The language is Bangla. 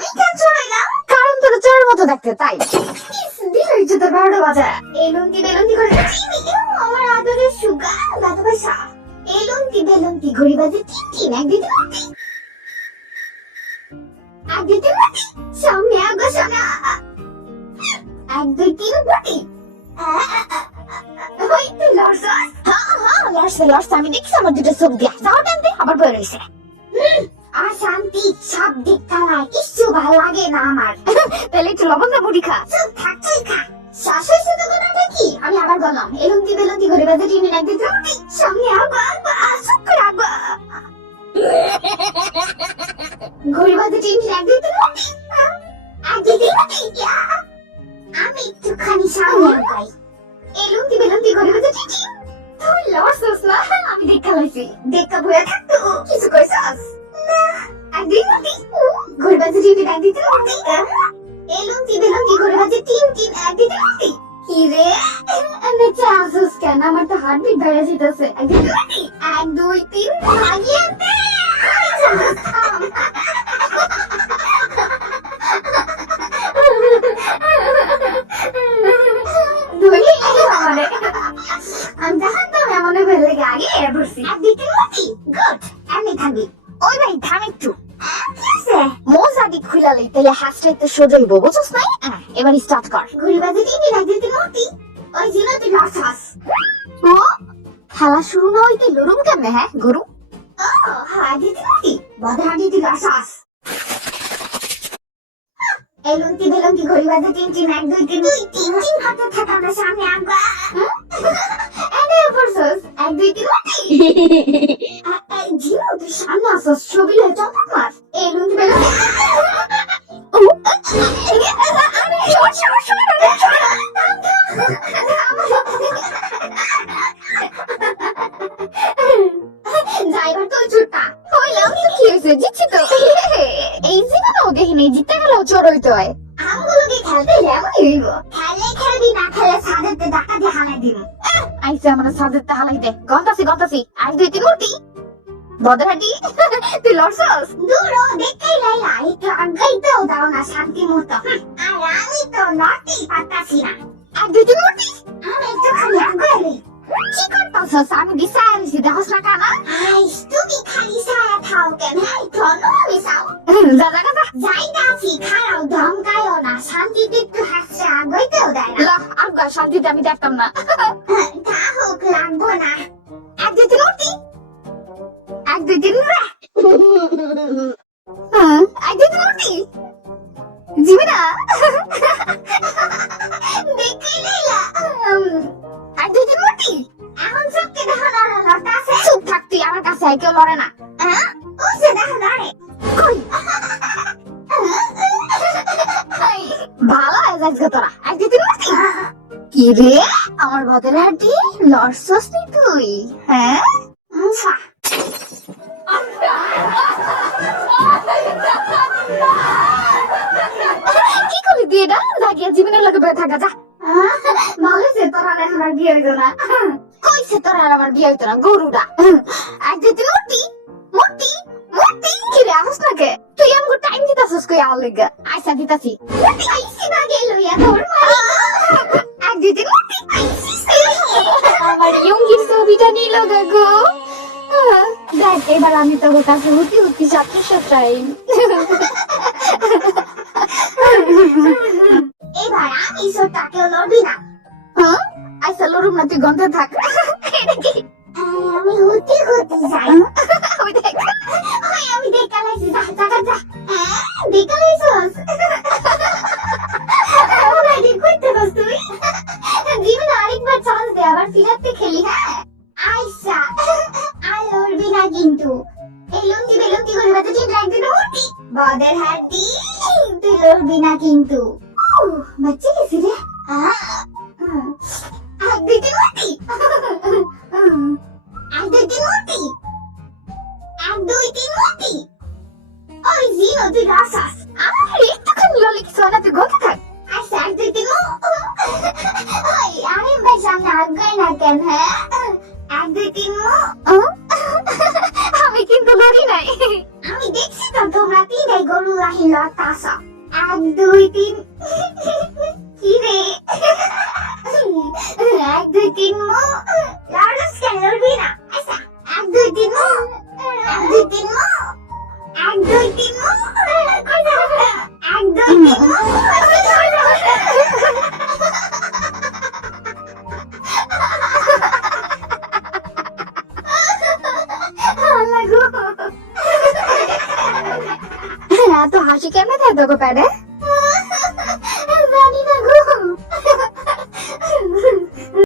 আমি কেন চড়াইলাম? কারণ তোর চোরের মতো দেখতে তাই। দিলেই তো তোর 12টা বাজে। এই লুঙ্গি বেলুঙ্গি করে আমার আদরের সুগা দাদা পয়সা। এই লুঙ্গি বেলুঙ্গি ঘড়ি বাজে টিন এক দিতে মাটি। এক দিতে মাটি সামনে আগো সোনা। 1 2 3 বাটি। ওই তো লড়ছস। হ্যাঁ লড়ছে আমি দেখছি আমার দুটো চোখ দিয়া যাও টানতে আবার বই রইছে। আর শান্তি সব দিক কালায় কিছু ভালো লাগে না আমার। তাহলে একটু লবণ দা মুড়ি খা। চুপ থাক তুই খা। শ্বাস হয়েছে তো কোনটা কি? আমি আবার বললাম এলুঙ্গি বেলুঙ্গি ঘরে বাজে টিভি এক দিতে মাটি। সামনে আগো সুন্দর আগো। ঘরে বাজে টিভি এক দিতে মাটি। এক দিতে মাটি। আমি একটুখানি সামনে আগাই। এলুঙ্গি বেলুঙ্গি ঘরে বাজে টিভি। তুই লড়ছস না আমি দেখা লাইছি। দেখা বইয়া থাকতো কিছু কইছস না। একদিন মাটি ঘরে বাজে টিভি এক দিতে মাটি। এলুঙ্গি বেলুঙ্গি ঘরে বাজে টিন এক দিতে মাটি। কি রে আমি চাসস কেন? আমার তো হার্টবিট বেড়ে যাইতেছে। একদিন মাটি 1 2 3 ভাগিয়ে দে। আমি জানতাম এমন বেলে আগে বসছি। একদিকে মাটি গুড এমনি থাকবি। ওই ভাই থাম একটু। মোজা দি খুলালি তাহলে হাসলে তো সোজাইবো বুঝছস না? এবার স্টার্ট কর। ঘুরি বাজে টিভি একদিকে মাটি। ওই জিনো তুই লড়ছস। ও খেলা শুরু না হইতে লড়ুম কেমনে? হ্যাঁ গরু। ও হ্যাঁ একদিকে মাটি বদরানি তুই লড়ছস। এলুঙ্গি বেলুঙ্গি ঘড়ি বাজে টিন 1 2 3 হাতে থাকা আমরা সামনে আগবা। এনে পড়ছস 1 2 3 মাটি। জিরো তুই সামনে আসছস ছবি লয়ে চমক মার। এলুঙ্গি বেলুঙ্গি যাইবার তো ছুটা হইলাম তো কি হয়েছে? জিতছি তো। এই জীবনেও দেখিনি জিতে গেলেও চোর হইতে হয়। আমগুলোকে খেলতে এমনই হইব। খেলে খেলবি না খেলে সাদেতে ডাকা দিয়ে হালাই দিব। আইসে আমরা সাদেতে হালাই দে। গন্তাসি 1 2 3 মুটি বদরাটি তুই লড়ছস। দূরও দেখতেই লাইলা একটু আগাইতেও দাও না শান্তি মতো। আর আমি তো নড়তেই পারতাছি না। 1 2 3 মুটি আমি একটুখানি আগাইলি। কি করতাছস? আমি দিশায় আছি দেখছ না কানা? আইস তুমি খালি সায়া থাও কেন? একটু মিশাও। যা যা যা যাইতাছি খারাও ধমকায়ও না। শান্তিতে একটু হাসছে আগাইতেও দেয় না। আগা শান্তিতে আমি দেখতাম না। তা হোক লাগবো না। 1 2 3 মুটি 1 2 3 রে। 1 2 3 মুটি জিবি না দেখি লাইলা। 1 2 3 মুটি এখন সবকে দেখো লড়তে আছে। চুপ থাক তুই আমার কাছে কেউ লড়ে না। ও সে দেখো লড়ে কই। ভালো আজকে তোরা 1 2 3 মুটি। কি রে আমার বদলে হাঁটি লড়ছস নি তুই? হ্যাঁ কি করলি তুই? এটা জাগিয়া জীবনের লোকে বেড়ে থাকা যা। ভালো সে তোরা এখন আর বিয়ে হইতো না। কইছে তোরা আমার বিয়ে হইতো না গরুটা। 1 2 3 মুটি মুটি মুটি কি রে আসছ না কে? তুই আমাকে টাইম দিতাছস কই আল লাগা? আইসা দিতাছি আইসি না গেল ইয়া তোর মারি। 1 2 3 মুটি আইসি আমার ইয়ঙ্গির ছবিটা নিল গো। দেখ এবার আমি তোর কাছে হুতি সাতটাই। এবার আমি সোটাকেও লড়বি না। হ্যাঁ আইসা লড়ুম না তুই গন্ধে থাক। আমি হুতি যাই। ওই দেখ ওই আমি দেখালাইছি যা যা যা। দেখালাইছস ওরা কি করতে বস তুই? জীবনে আরেকবার চান্স দে আবার ফিরাতে খেলি। হ্যাঁ আইসা আর লড়বি না কিন্তু। এই লুঙ্গি বেলুঙ্গি করে বাজে টিন একদিন মুটি বদের হাড্ডি তুই লড়বি না কিন্তু। বাচ্চা গেছি রে। 1 2 3 মুটি 1 2 3 মুটি 1 2 3 মুটি। ওই জিনো তুই লড়ছস। আমার একটুখানি লড়লে কিছু না তুই গন্ধে থাক। আচ্ছা 1 2 3 ওই আমি ভাই সামনে আগাই না কেন? হ্যাঁ 1 2 3 আমি কিন্তু লড়ি নাই। আমি আমি দেখছি তো তোমরা তিনটাই গরু লাহি লড়তাছ। 1 2 3 কি রে 1 2 3 মো লড়াস কেন লড়বি না আচ্ছা 1 2 3 মো 1 2 3 মো 1 2 3 মো 1 2 3 মো এত হাসি কেমনে থাকতো গো প্যারে?